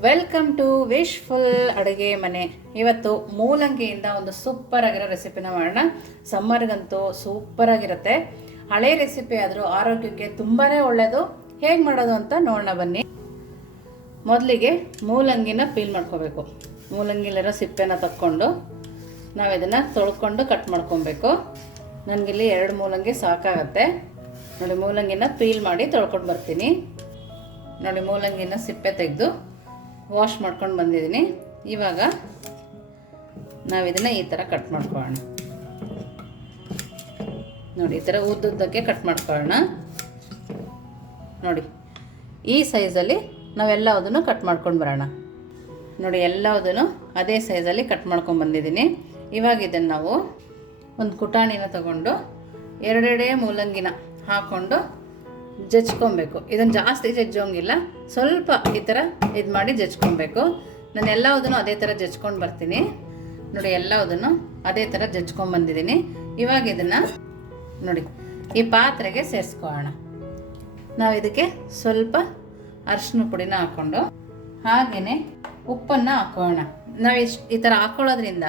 Welcome to wishful ಅಡುಗೆ ಮನೆ. ಇವತ್ತು ಮೂಲಂಗಿಯಿಂದ ಒಂದು ಸೂಪರ್ ಆಗಿರೋ ರೆಸಿಪಿನ ಮಾಡೋಣ. ಸಮ್ಮರ್ಗಂತೂ ಸೂಪರ್ ಆಗಿರುತ್ತೆ ಹಳೆ ರೆಸಿಪಿ ಆದರೂ ಆರೋಗ್ಯಕ್ಕೆ ತುಂಬಾ ಒಳ್ಳೆಯದು ಹೇಗೆ ಮಾಡೋದು ಅಂತ ನೋಡೋಣ ಬನ್ನಿ. ಮೊದಲಿಗೆ ಮೂಲಂಗಿನ ಪೀಲ್ ಮಾಡ್ಕೋಬೇಕು. ಮೂಲಂಗಿಲಿರೋ ಸಿಪ್ಪೆನ ತಕ್ಕೊಂಡು ನಾವು ಇದನ್ನು ತೊಳ್ಕೊಂಡು ಕಟ್ ಮಾಡ್ಕೊಬೇಕು. ನನಗಿಲ್ಲಿ ಎರಡು ಮೂಲಂಗಿ ಸಾಕಾಗತ್ತೆ. ನೋಡಿ, ಮೂಲಂಗಿನ ಪೀಲ್ ಮಾಡಿ ತೊಳ್ಕೊಂಡು ಬರ್ತೀನಿ. ನೋಡಿ, ಮೂಲಂಗಿನ ಸಿಪ್ಪೆ ತೆಗೆದು ವಾಶ್ ಮಾಡ್ಕೊಂಡು ಬಂದಿದ್ದೀನಿ. ಇವಾಗ ನಾವು ಇದನ್ನು ಈ ಥರ ಕಟ್ ಮಾಡ್ಕೊಳ್ಳೋಣ. ನೋಡಿ, ಈ ಥರ ಉದ್ದುದ್ದಕ್ಕೆ ಕಟ್ ಮಾಡ್ಕೊಳ್ಳೋಣ. ನೋಡಿ, ಈ ಸೈಜಲ್ಲಿ ನಾವೆಲ್ಲದನ್ನು ಕಟ್ ಮಾಡ್ಕೊಂಡು ಬರೋಣ. ನೋಡಿ ಎಲ್ಲದನ್ನು ಅದೇ ಸೈಜಲ್ಲಿ ಕಟ್ ಮಾಡ್ಕೊಂಡು ಬಂದಿದ್ದೀನಿ. ಇವಾಗ ಇದನ್ನು ನಾವು ಒಂದು ಕುಟಾಣಿನ ತಗೊಂಡು ಎರಡೆರಡೇ ಮೂಲಂಗಿನ ಹಾಕ್ಕೊಂಡು ಜಜ್ಕೊಬೇಕು ಇದನ್ನು ಜಾಸ್ತಿ ಜಜ್ಜೋಂಗಿಲ್ಲ. ಸ್ವಲ್ಪ ಈ ಥರ ಇದು ಮಾಡಿ ಜಜ್ಕೊಬೇಕು. ನಾನು ಎಲ್ಲವುದನ್ನು ಅದೇ ಥರ ಜಜ್ಕೊಂಡು ಬರ್ತೀನಿ. ನೋಡಿ, ಎಲ್ಲವುದನ್ನು ಅದೇ ಥರ ಜಜ್ಕೊಂಡು ಬಂದಿದ್ದೀನಿ. ಇವಾಗ ಇದನ್ನು ನೋಡಿ, ಈ ಪಾತ್ರೆಗೆ ಸೇರಿಸ್ಕೊಳ್ಳೋಣ. ನಾವು ಇದಕ್ಕೆ ಸ್ವಲ್ಪ ಅರಿಶಿನ ಪುಡಿನ ಹಾಕ್ಕೊಂಡು ಹಾಗೆಯೇ ಉಪ್ಪನ್ನು ಹಾಕೋಣ. ನಾವು ಇಷ್ಟು ಈ ಥರ ಹಾಕೊಳ್ಳೋದ್ರಿಂದ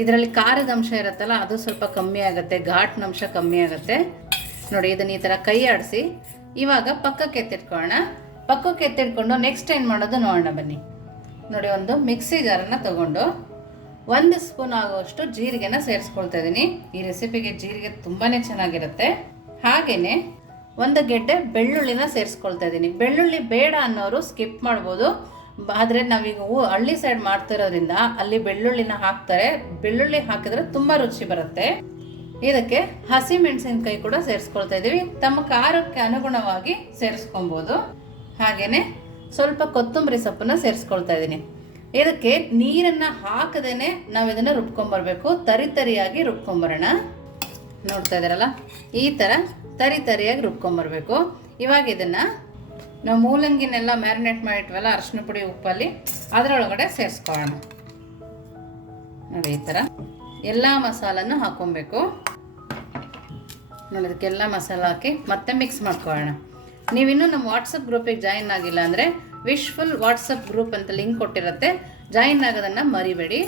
ಇದರಲ್ಲಿ ಖಾರದ ಅಂಶ ಇರುತ್ತಲ್ಲ, ಅದು ಸ್ವಲ್ಪ ಕಮ್ಮಿ ಆಗುತ್ತೆ ಘಾಟ್ನ ಅಂಶ ಕಮ್ಮಿ ಆಗುತ್ತೆ. ನೋಡಿ, ಇದನ್ನ ಈ ಥರ ಕೈ ಆಡಿಸಿ, ಇವಾಗ ಪಕ್ಕಕ್ಕೆ ಎತ್ತಿಟ್ಕೊಳ್ಳೋಣ. ಪಕ್ಕಕ್ಕೆ ಎತ್ತಿಟ್ಕೊಂಡು ನೆಕ್ಸ್ಟ್ ಏನು ಮಾಡೋದು ನೋಡೋಣ ಬನ್ನಿ. ನೋಡಿ, ಒಂದು ಮಿಕ್ಸಿ ಜಾರನ್ನು ತಗೊಂಡು ಒಂದು ಸ್ಪೂನ್ ಆಗುವಷ್ಟು ಜೀರಿಗೆನ ಸೇರಿಸ್ಕೊಳ್ತಾ ಇದ್ದೀನಿ ಈ ರೆಸಿಪಿಗೆ ಜೀರಿಗೆ ತುಂಬಾ ಚೆನ್ನಾಗಿರುತ್ತೆ. ಹಾಗೆಯೇ ಒಂದು ಗೆಡ್ಡೆ ಬೆಳ್ಳುಳ್ಳಿನ ಸೇರಿಸ್ಕೊಳ್ತಾ ಇದ್ದೀನಿ ಬೆಳ್ಳುಳ್ಳಿ ಬೇಡ ಅನ್ನೋರು ಸ್ಕಿಪ್ ಮಾಡ್ಬೋದು. ಆದರೆ ನಾವೀಗ ಹಳ್ಳಿ ಸೈಡ್ ಮಾಡ್ತಿರೋದ್ರಿಂದ ಅಲ್ಲಿ ಬೆಳ್ಳುಳ್ಳಿನ ಹಾಕ್ತಾರೆ. ಬೆಳ್ಳುಳ್ಳಿ ಹಾಕಿದ್ರೆ ತುಂಬ ರುಚಿ ಬರುತ್ತೆ. ಇದಕ್ಕೆ ಹಸಿ ಮೆಣಸಿನಕಾಯಿ ಕೂಡ ಸೇರಿಸ್ಕೊಳ್ತಾ ಇದ್ದೀವಿ ತಮ್ಮ ಖಾರಕ್ಕೆ ಅನುಗುಣವಾಗಿ ಸೇರಿಸ್ಕೊಬೋದು ಹಾಗೇನೆ ಸ್ವಲ್ಪ ಕೊತ್ತಂಬರಿ ಸೊಪ್ಪನ್ನು ಸೇರಿಸ್ಕೊಳ್ತಾ ಇದ್ದೀನಿ ಇದಕ್ಕೆ ನೀರನ್ನು ಹಾಕದೇನೆ ನಾವು ಇದನ್ನು ರುಬ್ಕೊಂಬರ್ಬೇಕು. ತರಿ ತರಿಯಾಗಿ ರುಬ್ಕೊಂಬರೋಣ. ನೋಡ್ತಾ ಇದ್ದೀರಲ್ಲ ಈ ಥರ ತರಿ ತರಿಯಾಗಿ ರುಬ್ಕೊಂಬರ್ಬೇಕು. ಇವಾಗ ಇದನ್ನು ನಾವು ಮೂಲಂಗಿನೆಲ್ಲ ಮ್ಯಾರಿನೇಟ್ ಮಾಡಿಟ್ವಲ್ಲ ಅರಶಿನ ಪುಡಿ ಉಪ್ಪಲ್ಲಿ, ಅದರೊಳಗಡೆ ಸೇರಿಸ್ಕೊಳ್ಳೋಣ ನೋಡಿ ಈ ಥರ ಎಲ್ಲ ಮಸಾಲನ್ನು ಹಾಕೊಬೇಕು ನೋಡಿ ಅದಕ್ಕೆಲ್ಲ ಮಸಾಲ ಹಾಕಿ ಮತ್ತೆ ಮಿಕ್ಸ್ ಮಾಡ್ಕೊಳ್ಳೋಣ. ನೀವಿನ್ನೂ ನಮ್ಮ ವಾಟ್ಸಪ್ ಗ್ರೂಪಿಗೆ ಜಾಯಿನ್ ಆಗಿಲ್ಲ ಅಂದರೆ ವಿಶ್ಫುಲ್ ವಾಟ್ಸಪ್ ಗ್ರೂಪ್ ಅಂತ ಲಿಂಕ್ ಕೊಟ್ಟಿರುತ್ತೆ. ಜಾಯಿನ್ ಆಗೋದನ್ನು ಮರಿಬೇಡಿ.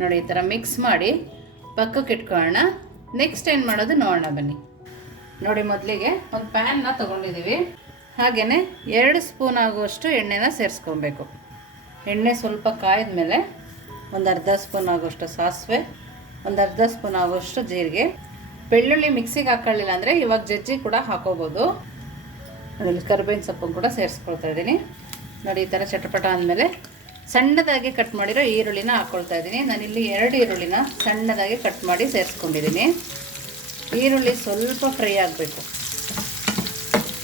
ನೋಡಿ, ಈ ಥರ ಮಿಕ್ಸ್ ಮಾಡಿ ಪಕ್ಕಕ್ಕೆ ಇಟ್ಕೊಳ್ಳೋಣ. ನೆಕ್ಸ್ಟ್ ಏನು ಮಾಡೋದು ನೋಡೋಣ ಬನ್ನಿ. ನೋಡಿ, ಮೊದಲಿಗೆ ಒಂದು ಪ್ಯಾನ್ನ ತೊಗೊಂಡಿದ್ದೀವಿ ಹಾಗೆಯೇ ಎರಡು ಸ್ಪೂನ್ ಆಗುವಷ್ಟು ಎಣ್ಣೆನ ಸೇರಿಸ್ಕೊಬೇಕು. ಎಣ್ಣೆ ಸ್ವಲ್ಪ ಕಾಯ್ದ ಮೇಲೆ ಒಂದು ಅರ್ಧ ಸ್ಪೂನ್ ಆಗುವಷ್ಟು ಸಾಸಿವೆ, ಒಂದು ಅರ್ಧ ಸ್ಪೂನ್ ಆಗುವಷ್ಟು ಜೀರಿಗೆ ಬೆಳ್ಳುಳ್ಳಿ ಮಿಕ್ಸಿಗೆ ಹಾಕೊಳ್ಳಿಲ್ಲ ಅಂದರೆ ಇವಾಗ ಜಜ್ಜಿ ಕೂಡ ಹಾಕೋಬೋದು. ಅದರಲ್ಲಿ ಕರ್ಬೇವಿನ ಸೊಪ್ಪು ಕೂಡ ಸೇರಿಸ್ಕೊಳ್ತಾ ಇದ್ದೀನಿ. ನೋಡಿ, ಈ ಥರ ಚಟಪಟ ಅಂದಮೇಲೆ ಸಣ್ಣದಾಗಿ ಕಟ್ ಮಾಡಿರೋ ಈರುಳ್ಳಿನ ಹಾಕ್ಕೊಳ್ತಾ ಇದ್ದೀನಿ. ನಾನಿಲ್ಲಿ ಎರಡು ಈರುಳ್ಳಿನ ಸಣ್ಣದಾಗಿ ಕಟ್ ಮಾಡಿ ಸೇರಿಸ್ಕೊಂಡಿದ್ದೀನಿ. ಈರುಳ್ಳಿ ಸ್ವಲ್ಪ ಫ್ರೈ ಆಗಬೇಕು.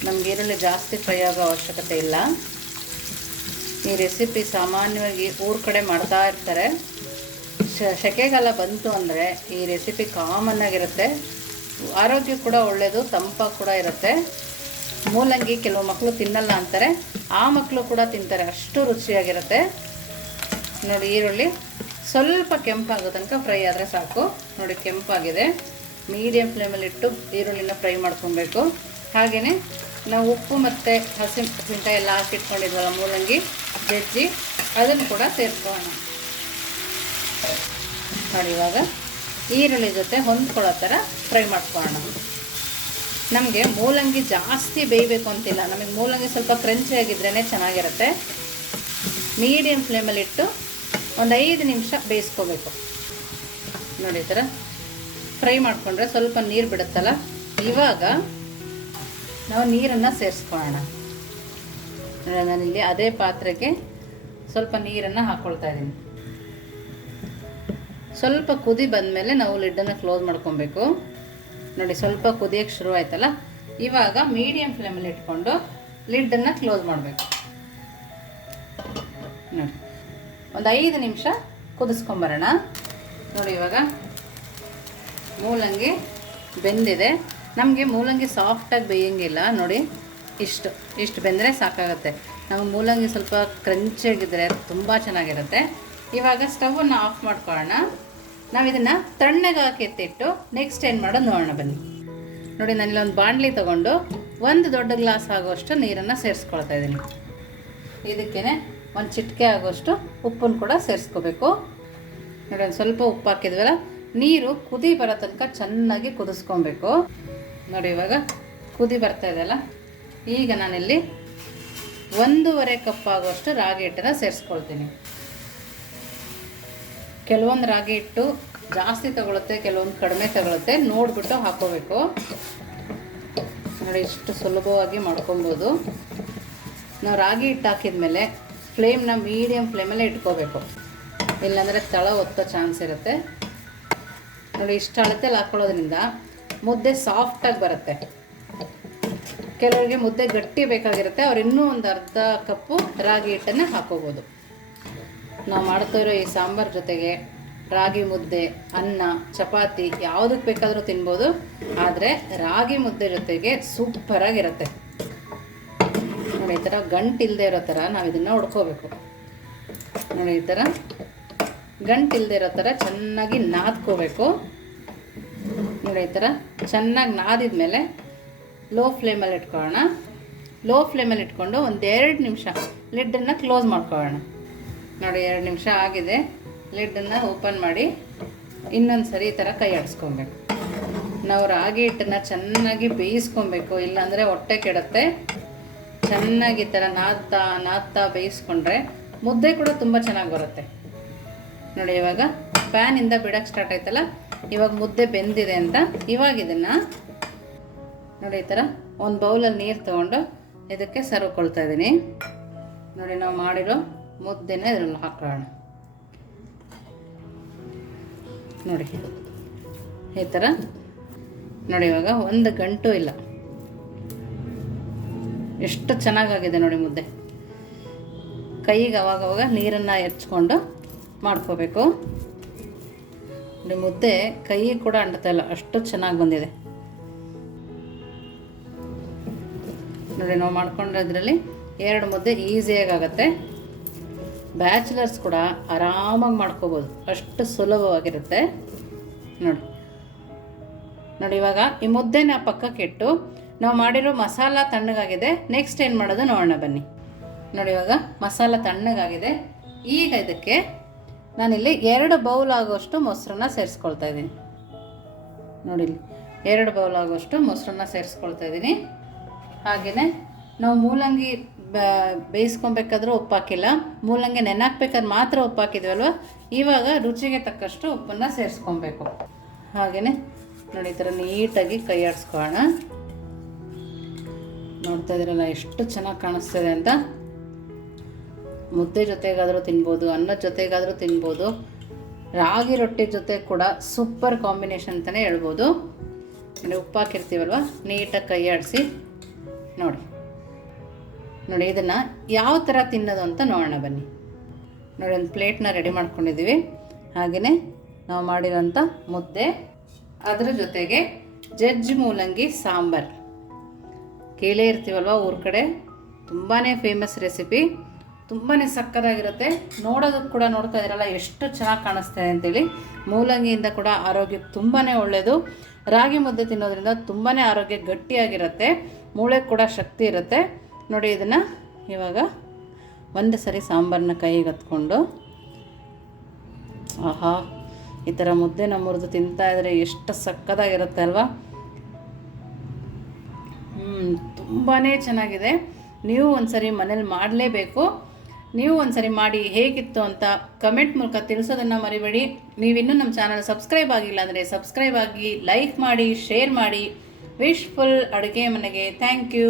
ನಮ್ಗೆ ಈರುಳ್ಳಿ ಜಾಸ್ತಿ ಫ್ರೈ ಆಗೋ ಅವಶ್ಯಕತೆ ಇಲ್ಲ. ಈ ರೆಸಿಪಿ ಸಾಮಾನ್ಯವಾಗಿ ಊರ ಕಡೆ ಮಾಡ್ತಾ ಇರ್ತಾರೆ. ಶ ಸೆಕೆಗಾಲ ಬಂತು ಅಂದರೆ ಈ ರೆಸಿಪಿ ಕಾಮನ್ ಆಗಿರುತ್ತೆ. ಆರೋಗ್ಯ ಕೂಡ ಒಳ್ಳೆಯದು ತಂಪಾಗಿ ಕೂಡ ಇರುತ್ತೆ. ಮೂಲಂಗಿ ಕೆಲವು ಮಕ್ಕಳು ತಿನ್ನಲ್ಲ ಅಂತಾರೆ. ಆ ಮಕ್ಕಳು ಕೂಡ ತಿಂತಾರೆ, ಅಷ್ಟು ರುಚಿಯಾಗಿರುತ್ತೆ. ನೋಡಿ ಈರುಳ್ಳಿ, ಸ್ವಲ್ಪ ಕೆಂಪಾಗೋ ತನಕ ಫ್ರೈ ಆದರೆ ಸಾಕು. ನೋಡಿ ಕೆಂಪಾಗಿದೆ. ಮೀಡಿಯಮ್ ಫ್ಲೇಮಲ್ಲಿಟ್ಟು ಈರುಳ್ಳಿನ ಫ್ರೈ ಮಾಡ್ಕೊಬೇಕು. ಹಾಗೆಯೇ ನಾವು ಉಪ್ಪು ಮತ್ತು ಹಸಿಮೆಣಸಿನ್ಕಾಯಿ ಎಲ್ಲ ಹಾಕಿಟ್ಕೊಂಡಿದ್ವಲ್ಲ ಮೂಲಂಗಿ, ಜಜ್ಜಿ, ಅದನ್ನು ಕೂಡ ಸೇರಿಸ್ಕೊಳ್ಳೋಣ ನೋಡಿ ಇವಾಗ ಈರುಳ್ಳಿ ಜೊತೆ ಹೊಂದ್ಕೊಳ್ಳೋ ಥರ ಫ್ರೈ ಮಾಡ್ಕೊಳ್ಳೋಣ. ನಮಗೆ ಮೂಲಂಗಿ ಜಾಸ್ತಿ ಬೇಯಬೇಕು ಅಂತಿಲ್ಲ. ನಮಗೆ ಮೂಲಂಗಿ ಸ್ವಲ್ಪ ಕ್ರಂಚಿ ಆಗಿದ್ರೇ ಚೆನ್ನಾಗಿರುತ್ತೆ. ಮೀಡಿಯಮ್ ಫ್ಲೇಮಲ್ಲಿಟ್ಟು ಒಂದು ಐದು ನಿಮಿಷ ಬೇಯಿಸ್ಕೋಬೇಕು. ನೋಡಿ ಥರ ಫ್ರೈ ಮಾಡಿಕೊಂಡ್ರೆ ಸ್ವಲ್ಪ ನೀರು ಬಿಡುತ್ತಲ್ಲ? ಇವಾಗ ನಾವು ನೀರನ್ನು ಸೇರಿಸ್ಕೊಳ್ಳೋಣ. ನಾನಿಲ್ಲಿ ಅದೇ ಪಾತ್ರೆಗೆ ಸ್ವಲ್ಪ ನೀರನ್ನು ಹಾಕ್ಕೊಳ್ತಾ ಇದ್ದೀನಿ. ಸ್ವಲ್ಪ ಕುದಿ ಬಂದಮೇಲೆ ನಾವು ಲಿಡ್ಡನ್ನು ಕ್ಲೋಸ್ ಮಾಡ್ಕೊಬೇಕು. ನೋಡಿ, ಸ್ವಲ್ಪ ಕುದಿಯೋಕ್ಕೆ ಶುರು ಆಯ್ತಲ್ಲ? ಇವಾಗ ಮೀಡಿಯಮ್ ಫ್ಲೇಮಲ್ಲಿ ಇಟ್ಕೊಂಡು ಲಿಡ್ಡನ್ನು ಕ್ಲೋಸ್ ಮಾಡಬೇಕು. ನೋಡಿ, ಒಂದು ಐದು ನಿಮಿಷ ಕುದಿಸ್ಕೊಂಬರೋಣ. ನೋಡಿ, ಇವಾಗ ಮೂಲಂಗಿ ಬೆಂದಿದೆ. ನಮಗೆ ಮೂಲಂಗಿ ಸಾಫ್ಟಾಗಿ ಬೇಯಂಗಿಲ್ಲ. ನೋಡಿ, ಇಷ್ಟು ಇಷ್ಟು ಬೆಂದರೆ ಸಾಕಾಗುತ್ತೆ. ನಮಗೆ ಮೂಲಂಗಿ ಸ್ವಲ್ಪ ಕ್ರಂಚಿಯಾಗಿದ್ದರೆ ತುಂಬ ಚೆನ್ನಾಗಿರುತ್ತೆ. ಇವಾಗ ಸ್ಟವನ್ನು ಆಫ್ ಮಾಡ್ಕೊಳ್ಳೋಣ. ನಾವು ಇದನ್ನು ತಣ್ಣಗೆ ಹಾಕಿ ಎತ್ತಿಟ್ಟು ನೆಕ್ಸ್ಟ್ ಏನು ಮಾಡೋದು ನೋಡೋಣ ಬನ್ನಿ. ನೋಡಿ, ನಾನಿಲ್ಲಿ ಒಂದು ಬಾಣಲಿ ತೊಗೊಂಡು ಒಂದು ದೊಡ್ಡ ಗ್ಲಾಸ್ ಆಗೋಷ್ಟು ನೀರನ್ನು ಸೇರಿಸ್ಕೊಳ್ತಾ ಇದ್ದೀನಿ. ಇದಕ್ಕೇ ಒಂದು ಚಿಟಿಕೆ ಆಗೋಷ್ಟು ಉಪ್ಪನ್ನು ಕೂಡ ಸೇರಿಸ್ಕೋಬೇಕು. ನೋಡಿ, ಒಂದು ಸ್ವಲ್ಪ ಉಪ್ಪು ಹಾಕಿದ್ವಲ್ಲ, ನೀರು ಕುದಿ ಬರೋ ತನಕ ಚೆನ್ನಾಗಿ ಕುದಿಸ್ಕೊಬೇಕು. ನೋಡಿ, ಇವಾಗ ಕುದಿ ಬರ್ತಾ ಇದೆಯಲ್ಲ ಈಗ ನಾನಿಲ್ಲಿ ಒಂದೂವರೆ ಕಪ್ ಆಗೋಷ್ಟು ರಾಗಿ ಹಿಟ್ಟನ್ನು ಸೇರಿಸ್ಕೊಳ್ತೀನಿ. ಕೆಲವೊಂದು ರಾಗಿ ಹಿಟ್ಟು ಜಾಸ್ತಿ ತಗೊಳುತ್ತೆ, ಕೆಲವೊಂದು ಕಡಿಮೆ ತಗೊಳುತ್ತೆ, ನೋಡಿಬಿಟ್ಟು ಹಾಕೋಬೇಕು. ನೋಡಿ, ಇಷ್ಟು ಸುಲಭವಾಗಿ ಮಾಡ್ಕೊಬೋದು. ನಾವು ರಾಗಿ ಹಿಟ್ಟು ಹಾಕಿದ್ಮೇಲೆ ಫ್ಲೇಮ್ನ ಮೀಡಿಯಮ್ ಫ್ಲೇಮಲ್ಲೇ ಇಟ್ಕೋಬೇಕು. ಇಲ್ಲಾಂದರೆ ತಳ ಒತ್ತೋ ಚಾನ್ಸ್ ಇರುತ್ತೆ. ನೋಡಿ, ಇಷ್ಟು ಅಳತೆಯಲ್ಲಿ ಹಾಕೊಳ್ಳೋದ್ರಿಂದ ಮುದ್ದೆ ಸಾಫ್ಟಾಗಿ ಬರುತ್ತೆ. ಕೆಲವರಿಗೆ ಮುದ್ದೆ ಗಟ್ಟಿ ಬೇಕಾಗಿರುತ್ತೆ, ಅವ್ರು ಇನ್ನೂ ಒಂದು ಅರ್ಧ ಕಪ್ಪು ರಾಗಿ ಹಿಟ್ಟನ್ನೇ ಹಾಕೋಬೋದು. ನಾವು ಮಾಡ್ತಾ ಇರೋ ಈ ಸಾಂಬಾರ್ ಜೊತೆಗೆ ರಾಗಿ ಮುದ್ದೆ, ಅನ್ನ, ಚಪಾತಿ ಯಾವುದಕ್ಕೆ ಬೇಕಾದರೂ ತಿನ್ಬೋದು. ಆದರೆ ರಾಗಿ ಮುದ್ದೆ ಜೊತೆಗೆ ಸೂಪರಾಗಿರುತ್ತೆ. ನೋಡಿ, ಈ ಥರ ಗಂಟಿಲ್ಲದೆ ಇರೋ ಥರ ನಾವು ಇದನ್ನು ಹೊಡ್ಕೋಬೇಕು. ನೋಡಿ, ಈ ಥರ ಗಂಟಿಲ್ಲದೆ ಇರೋ ಥರ ಚೆನ್ನಾಗಿ ನಾದ್ಕೋಬೇಕು. ನೋಡಿ, ಈ ಥರ ಚೆನ್ನಾಗಿ ನಾದಿದ್ಮೇಲೆ ಲೋ ಫ್ಲೇಮಲ್ಲಿ ಇಟ್ಕೊಳ್ಳೋಣ. ಲೋ ಫ್ಲೇಮಲ್ಲಿ ಇಟ್ಕೊಂಡು ಒಂದು ಎರಡು ನಿಮಿಷ ಲಿಡ್ಡನ್ನು ಕ್ಲೋಸ್ ಮಾಡ್ಕೊಳ್ಳೋಣ. ನೋಡಿ, ಎರಡು ನಿಮಿಷ ಆಗಿದೆ. ಲಿಡ್ಡನ್ನು ಓಪನ್ ಮಾಡಿ ಇನ್ನೊಂದು ಸರಿ ಈ ಥರ ಕೈ ಆಡಿಸ್ಕೊಬೇಕು. ನಾವು ರಾಗಿ ಹಿಟ್ಟನ್ನು ಚೆನ್ನಾಗಿ ಬೇಯಿಸ್ಕೊಬೇಕು, ಇಲ್ಲಾಂದರೆ ಹೊಟ್ಟೆ ಕೆಡುತ್ತೆ. ಚೆನ್ನಾಗಿ ಈ ಥರ ನಾದ್ತಾ ನಾದ್ತಾ ಬೇಯಿಸ್ಕೊಂಡ್ರೆ ಮುದ್ದೆ ಕೂಡ ತುಂಬ ಚೆನ್ನಾಗಿ ಬರುತ್ತೆ. ನೋಡಿ, ಇವಾಗ ಪ್ಯಾನಿಂದ ಬಿಡೋಕ್ಕೆ ಸ್ಟಾರ್ಟ್ ಆಯ್ತಲ್ಲ? ಇವಾಗ ಮುದ್ದೆ ಬೆಂದಿದೆ ಅಂತ ಇವಾಗ ಇದನ್ನು ನೋಡಿ, ಈ ಥರ ಒಂದು ಬೌಲಲ್ಲಿ ನೀರು ತೊಗೊಂಡು ಇದಕ್ಕೆ ಸರ್ವ್ ಕೊಳ್ತಾ ಇದ್ದೀನಿ ನೋಡಿ, ನಾವು ಮಾಡಿರೋ ಮುದ್ದೆನ ಇದರಲ್ಲಿ ಹಾಕೋಣ. ನೋಡಿ, ಈ ಥರ. ನೋಡಿ, ಇವಾಗ ಒಂದು ಗಂಟು ಇಲ್ಲ. ಎಷ್ಟು ಚೆನ್ನಾಗಾಗಿದೆ ನೋಡಿ ಮುದ್ದೆ. ಕೈಗೆ ಅವಾಗವಾಗ ನೀರನ್ನು ಹೆಚ್ಕೊಂಡು ಮಾಡ್ಕೋಬೇಕು. ನೋಡಿ, ಮುದ್ದೆ ಕೈ ಕೂಡ ಇಲ್ಲ ಅಷ್ಟು ಚೆನ್ನಾಗಿ ಬಂದಿದೆ. ನೋಡಿ, ನಾವು ಅದರಲ್ಲಿ ಎರಡು ಮುದ್ದೆ ಈಸಿಯಾಗಿ ಆಗುತ್ತೆ. ಬ್ಯಾಚುಲರ್ಸ್ ಕೂಡ ಆರಾಮಾಗಿ ಮಾಡ್ಕೋಬೋದು. ಅಷ್ಟು ಸುಲಭವಾಗಿರುತ್ತೆ. ನೋಡಿ. ನೋಡಿ ಇವಾಗ ಈ ಮುದ್ದೆನ ಪಕ್ಕಕ್ಕೆ ಇಟ್ಟು ನಾವು ಮಾಡಿರೋ ಮಸಾಲ ತಣ್ಣಗಾಗಿದೆ. ನೆಕ್ಸ್ಟ್ ಏನು ಮಾಡೋದು ನೋಡೋಣ ಬನ್ನಿ. ನೋಡಿ ಇವಾಗ ಮಸಾಲ ತಣ್ಣಗಾಗಿದೆ. ಈಗ ಇದಕ್ಕೆ ನಾನಿಲ್ಲಿ ಎರಡು ಬೌಲ್ ಆಗೋಷ್ಟು ಮೊಸರನ್ನ ಸೇರಿಸ್ಕೊಳ್ತಾ ಇದ್ದೀನಿ. ನೋಡಿ ಎರಡು ಬೌಲ್ ಆಗೋಷ್ಟು ಮೊಸರನ್ನ ಸೇರಿಸ್ಕೊಳ್ತಾ ಇದ್ದೀನಿ. ಹಾಗೆಯೇ ನಾವು ಮೂಲಂಗಿ ಬೇಯಿಸ್ಕೊಬೇಕಾದ್ರೂ ಉಪ್ಪು ಹಾಕಿಲ್ಲ ಮೂಲಂಗಿ ನೆನಾಕ್ಬೇಕಾದ್ರೆ ಮಾತ್ರ ಉಪ್ಪು ಹಾಕಿದ್ವಲ್ವ ಇವಾಗ ರುಚಿಗೆ ತಕ್ಕಷ್ಟು ಉಪ್ಪನ್ನು ಸೇರಿಸ್ಕೊಬೇಕು. ಹಾಗೆಯೇ ನೋಡಿ, ಈ ಥರ ನೀಟಾಗಿ ಕೈ ಆಡಿಸ್ಕೊಳ್ಳೋಣ. ನೋಡ್ತಾ ಇದ್ದೀರಲ್ಲ, ಎಷ್ಟು ಚೆನ್ನಾಗಿ ಕಾಣಿಸ್ತದೆ ಅಂತ. ಮುದ್ದೆ ಜೊತೆಗಾದರೂ ತಿನ್ಬೋದು ಅನ್ನದ ಜೊತೆಗಾದರೂ ತಿನ್ಬೋದು. ರಾಗಿ ರೊಟ್ಟಿ ಜೊತೆ ಕೂಡ ಸೂಪರ್ ಕಾಂಬಿನೇಷನ್ ಅಂತಲೇ ಹೇಳ್ಬೋದು. ಉಪ್ಪು ಹಾಕಿರ್ತೀವಲ್ವ ನೀಟಾಗಿ ಕೈ ಆಡಿಸಿ. ನೋಡಿ. ನೋಡಿ, ಇದನ್ನು ಯಾವ ಥರ ತಿನ್ನೋದು ಅಂತ ನೋಡೋಣ ಬನ್ನಿ. ನೋಡಿ, ಒಂದು ಪ್ಲೇಟ್ನ ರೆಡಿ ಮಾಡ್ಕೊಂಡಿದ್ದೀವಿ. ಹಾಗೆಯೇ ನಾವು ಮಾಡಿರೋಂಥ ಮುದ್ದೆ. ಅದರ ಜೊತೆಗೆ ಜಜ್ಜ್ ಮೂಲಂಗಿ ಸಾಂಬಾರ್. ಕೇಳೇ ಇರ್ತೀವಲ್ವ ಊರ ಕಡೆ? ತುಂಬಾ ಫೇಮಸ್ ರೆಸಿಪಿ ತುಂಬಾ ಸಕ್ಕತ್ತಾಗಿರುತ್ತೆ ನೋಡೋದಕ್ಕೆ ಕೂಡ ನೋಡ್ತಾ ಇದ್ರಲ್ಲ ಎಷ್ಟು ಚೆನ್ನಾಗಿ ಕಾಣಿಸ್ತಿದೆ ಅಂತೇಳಿ. ಮೂಲಂಗಿಯಿಂದ ಕೂಡ ಆರೋಗ್ಯಕ್ಕೆ ತುಂಬಾ ಒಳ್ಳೆಯದು ರಾಗಿ ಮುದ್ದೆ ತಿನ್ನೋದ್ರಿಂದ ತುಂಬಾ ಆರೋಗ್ಯ ಗಟ್ಟಿಯಾಗಿರುತ್ತೆ. ಮೂಳೆ ಕೂಡ ಶಕ್ತಿ ಇರುತ್ತೆ. ನೋಡಿ ಇದನ್ನು ಇವಾಗ ಒಂದು ಸರಿ ಸಾಂಬಾರನ್ನ ಕೈಗೆ ಹತ್ಕೊಂಡು, ಆಹಾ, ಈ ಥರ ಮುದ್ದೆನ ತಿಂತಾ ಇದ್ರೆ ಎಷ್ಟು ಸಕ್ಕದಾಗಿರುತ್ತೆ ಅಲ್ವಾ? ಹ್ಞೂ ತುಂಬಾ ಚೆನ್ನಾಗಿದೆ. ನೀವು ಒಂದ್ಸರಿ ಮನೇಲಿ ಮಾಡಲೇಬೇಕು. ನೀವು ಒಂದ್ಸರಿ ಮಾಡಿ ಹೇಗಿತ್ತು ಅಂತ ಕಮೆಂಟ್ ಮೂಲಕ ತಿಳಿಸೋದನ್ನು ಮರಿಬೇಡಿ. ನೀವಿನ್ನೂ ನಮ್ಮ ಚಾನಲ್ ಸಬ್ಸ್ಕ್ರೈಬ್ ಆಗಿಲ್ಲ ಅಂದರೆ ಸಬ್ಸ್ಕ್ರೈಬ್ ಆಗಿ ಲೈಕ್ ಮಾಡಿ ಶೇರ್ ಮಾಡಿ. ವಿಶ್ಫುಲ್ ಅಡುಗೆ ಮನೆಗೆ. Thank you